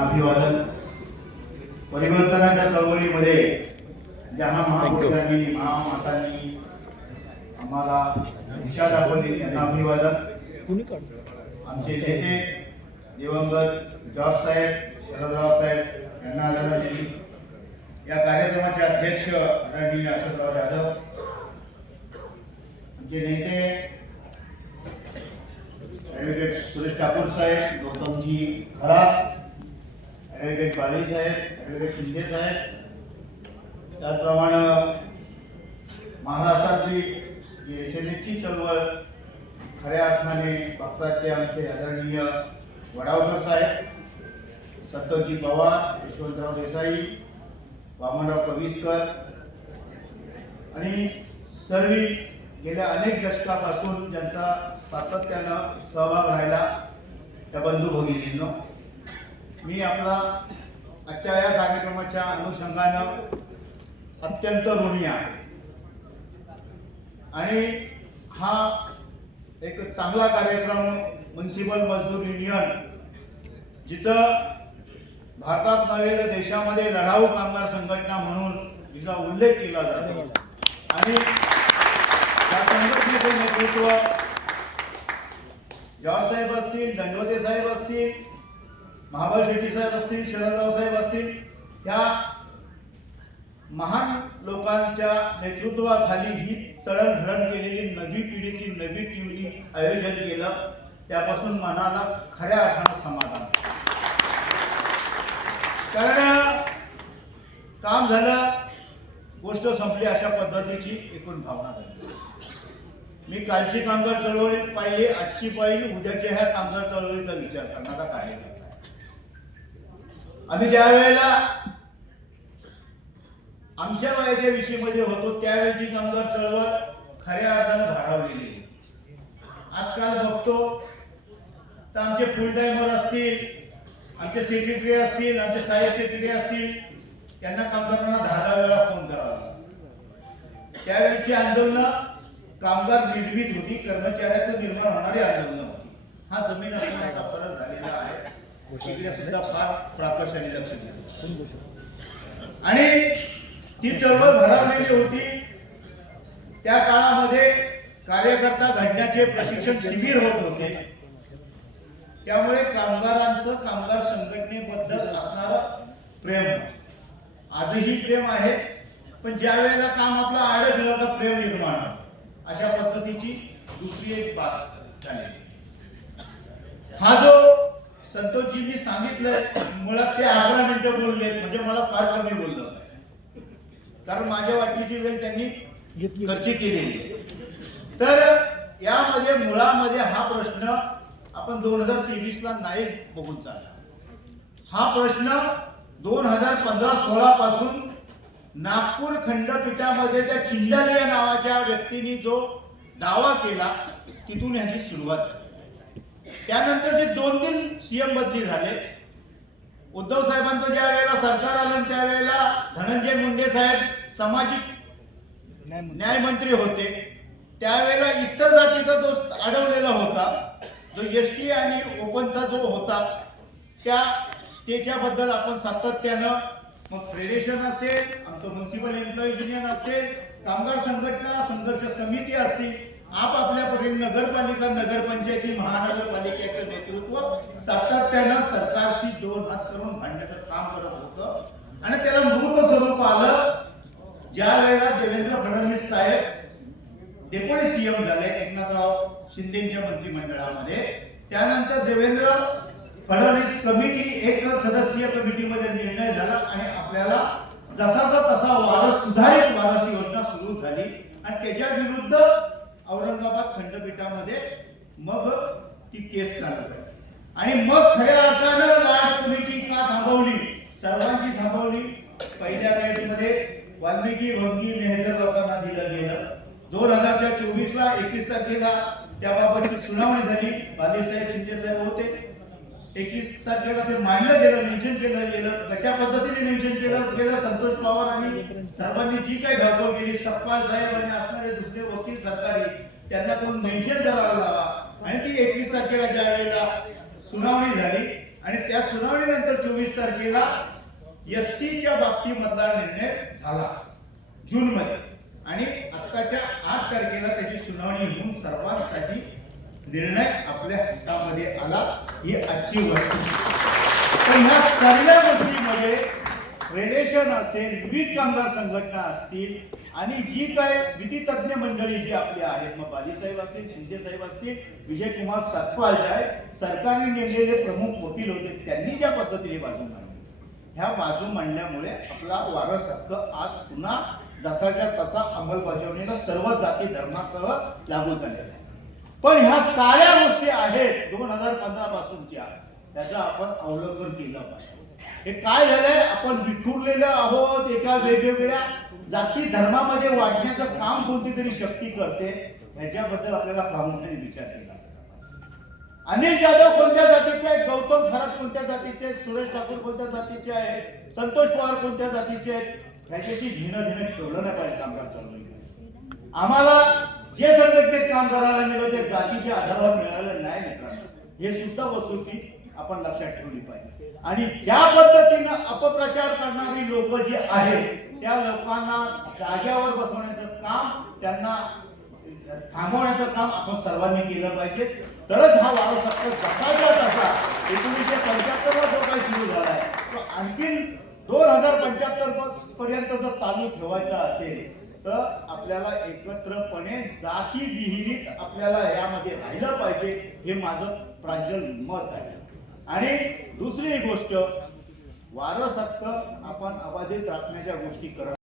यांना अभिवादन. परिवर्तनाच्या चळवळीमध्ये ज्या महापुरुषांनी महामातांनी आम्हाला दिशा दाखवली त्यांना अभिवादन. आमचे नेते दिवंगत जॉर्ज साहेब, शरदराव साहेब यांना आदरांजली. या कार्यक्रमाचे अध्यक्ष आदरणीय अशोकराव जाधव, आमचे नेते ॲडव्होकेट सुरेश ठाकूर साहेब, गौतमजी खरात, ॲडव्होकेट बाली साहेब, ॲडव्होकेट शिंदे साहेब, त्याचप्रमाणे महाराष्ट्रातली जी एचएनएसची चळवळ खऱ्या अर्थाने बघतात ते आमचे आदरणीय वडावकर साहेब, संतोषजी पवार, यशवंतराव देसाई, वामनराव कविस्कर आणि सर्व गेल्या अनेक दशकापासून ज्यांचा सातत्यानं सहभाग राहिला त्या बंधू भगिनींनो, मी आपला आजच्या या कार्यक्रमाच्या अनुषंगानं अत्यंत ऋणी आहे. आणि हा एक चांगला कार्यक्रम म्युनिसिपल मजदूर युनियन, जिचं भारतात नव्हे तर देशामध्ये लढाऊ कामगार संघटना म्हणून जिचा उल्लेख केला जातो, आणि त्या संघटनेचे नेतृत्व जॉर्ज साहेब असतील, दंडवते साहेब असतील, महाबळ शेट्टी साहेब असतील, शरदराव साहेब असतील, या महान लोकांच्या नेतृत्वाखाली ही चळणघळण केलेली नवी पिढीची नवी टीमनी आयोजन केलं. त्यापासून मनाला खऱ्या अर्थानं समाधान. कारण काम झालं, गोष्ट संपली, अशा पद्धतीची एकूण भावना झाली. मी कालची कामगार चळवळी पाहिली, आजची पाहिली, उद्याच्या ह्या कामगार चळवळीचा विचार करण्याचा काय. आम्ही ज्या वेळेला आमच्या वयाच्या विषयीमध्ये होतो त्यावेळेची कामगार चळवळ खऱ्या अर्थानं भारावलेली. आजकाल बघतो तर आमचे फुल टायमर असतील, आमचे सेक्रेटरी असतील, आमचे सहाय्यक सेक्रेटरी असतील, त्यांना कामगारांना 10 वेळा फोन करावा लागतो. त्यावेळेची आंदोलनं कामगार निर्मित होती, कर्मचाऱ्यातून निर्माण होणारी आंदोलनं होती. हा जमीन असण्याचा फरक झालेला आहे. इकडे सुद्धा फार प्राकर्षाने लक्ष दिलं आणि ती चळवळ भरावलेली होती. त्या काळामध्ये कार्यकर्ता घडण्याचे प्रशिक्षण शिबिर होत होते. त्यामुळे कामगारांचं कामगार संघटनेबद्दल असणारं प्रेम आजही प्रेम आहे, पण ज्या वेळेला काम आपलं अडकलं तर प्रेम निर्माण होतं. अशा पद्धतीची दुसरी एक बात झालेली. हा जो संतोषजींनी सांगितलं, मुळात ते 11 मिनिटं बोलले, म्हणजे मला फार कमी बोललं, कारण माझ्या वाटणीची वेळ त्यांनी खर्ची केलेली. तर यामध्ये मुळामध्ये हा प्रश्न आपण 2023ला नाही बघून चालला. हा प्रश्न 2015-16 पासून नागपूर खंडपीठामध्ये त्या चिंडालिया नावाच्या व्यक्तीने जो दावा केला, तिथून ह्याची सुरुवात झाली. त्यानंतरचे 2-3 सीएम बदली झाले. उद्धव साहेबांचं ज्या वेळेला सरकार आलं त्यावेळेला धनंजय मुंडे साहेब सामाजिक न्याय मंत्री होते. त्यावेळेला इतर जातीचा जो अडवलेला होता, जो एसटी आणि ओपनचा जो होता, त्या त्याच्याबद्दल आपण सातत्यानं, मग फेडरेशन असेल, आमचं म्युनिसिपल एम्प्लॉईज युनियन असेल, कामगार संघटना, संघर्ष समिती असतील, आपापल्या परीने नगरपालिका, नगरपंचायती, महानगरपालिकेचं नेतृत्व सातत्यानं सरकारशी 2 हात करून भांडण्याचं काम करत होतं. आणि त्याला मूर्त स्वरूप आलं ज्या वेळेला देवेंद्र फडणवीस साहेब डेप्युटी सीएम झाले एकनाथराव शिंदेच्या मंत्रिमंडळामध्ये. त्यानंतर देवेंद्र फडणवीस कमिटी, एक सदस्यीय कमिटीमध्ये निर्णय झाला आणि आपल्याला जसाचा तसा वारस, सुधारित वारस योजना सुरू झाली. आणि त्याच्या विरुद्ध औरंगाबाद खंडपीठामध्ये मग ती केस चालू आहे. आणि मग खऱ्या अर्थानं लाड कमिटी का थांबवली, सर्वांची थांबवली. पहिल्या वेळेमध्ये वाल्मिकी, भंगी, मेहतर लोकांना दिलं गेलं. 2024ला 21 तारखेला त्याबाबतची सुनावणी झाली. बालीसाहेब, शिंदे साहेब होते. 21 तारखेला ते मांडलं गेलं, मेन्शन केलं गेलं. कशा पद्धतीने मेन्शन केलं, संतोष पवार आणि सर्वांनी जी काही धावपळ केली, सप्पाळ साहेब आणि असणारे दुसरे वकील सरकारी, त्यांना कोण मेन्शन करायला लावा. आणि ती 21 तारखेला ज्या वेळेला सुनावणी झाली आणि त्या सुनावणीनंतर 24 19 तारखेला एससीच्या बाबतीमधला निर्णय झाला जून मध्ये, आणि आत्ताच्या 8 तारखेला त्याची सुनावणी होऊन सर्वांसाठी निर्णय आपल्या हातामध्ये आला. ही आजची वस्तुस्थिती. पण ह्या सगळ्या गोष्टीमध्ये फेडरेशन असेल, विविध कामगार संघटना असतील, आणि जी काय विधितज्ञ मंडळी जी आपली आहेत, मग बाजीसाहेब असतील, शिंदे साहेब असतील, विजयकुमार सतपाल जे आहे सरकारने नेमलेले प्रमुख वकील होते, त्यांनी ज्या पद्धतीने बाजू मांडली, ह्या बाजू मांडल्यामुळे आपला वारस हक्क आज पुन्हा जसाच्या तसा अंमलबजावणीला सर्व जाती धर्मासह लागू झालेला आहे. पण ह्या साऱ्या गोष्टी आहेत 2015 पासूनच्या, त्याचं आपण अवलोकन केलं पाहिजे. हे काय झालंय, आपण विखुरलेलं आहोत, एका वेगवेगळ्या जाती धर्मामध्ये वाढण्याचं काम कोणती तरी शक्ती करते, ह्याच्याबद्दल आपल्याला प्रामुख्याने विचार केला. अनिल जाधव कोणत्या जातीचे आहेत, गौतम खरात कोणत्या जातीचे आहेत, सुरेश ठाकूर कोणत्या जातीचे आहेत, संतोष पवार कोणत्या जातीचे आहेत, ह्याच्याशी घेणं ठेवलं नाही पाहिजे कामगार चळवळीमध्ये. आम्हाला जे संघटनेत काम करायला मिळालं ते जातीच्या आधारावर मिळालं नाही मित्रांनो, हे सुद्धा वस्तुस्थिती आपण लक्षात ठेवली पाहिजे. आणि ज्या पद्धतीनं अपप्रचार करणारी लोक जे आहेत, त्या लोकांना जाग्यावर बसवण्याचं काम, त्यांना थांबवण्याचं काम आपण सर्वांनी केलं पाहिजे. तरच हा वारस हक्क जसाच्या तसा 1975 जो काही सुरू झालाय तो आणखी 2075 पर्यंत जर चालू ठेवायचा असेल तर आपल्याला एकत्रपणे जाती विहिरीत आपल्याला यामध्ये राहिलं पाहिजे, हे माझं प्रांजल मत आहे. आणि दुसरी गोष्ट, वारस हक्क आपण अबाधित राखण्याच्या गोष्टी करत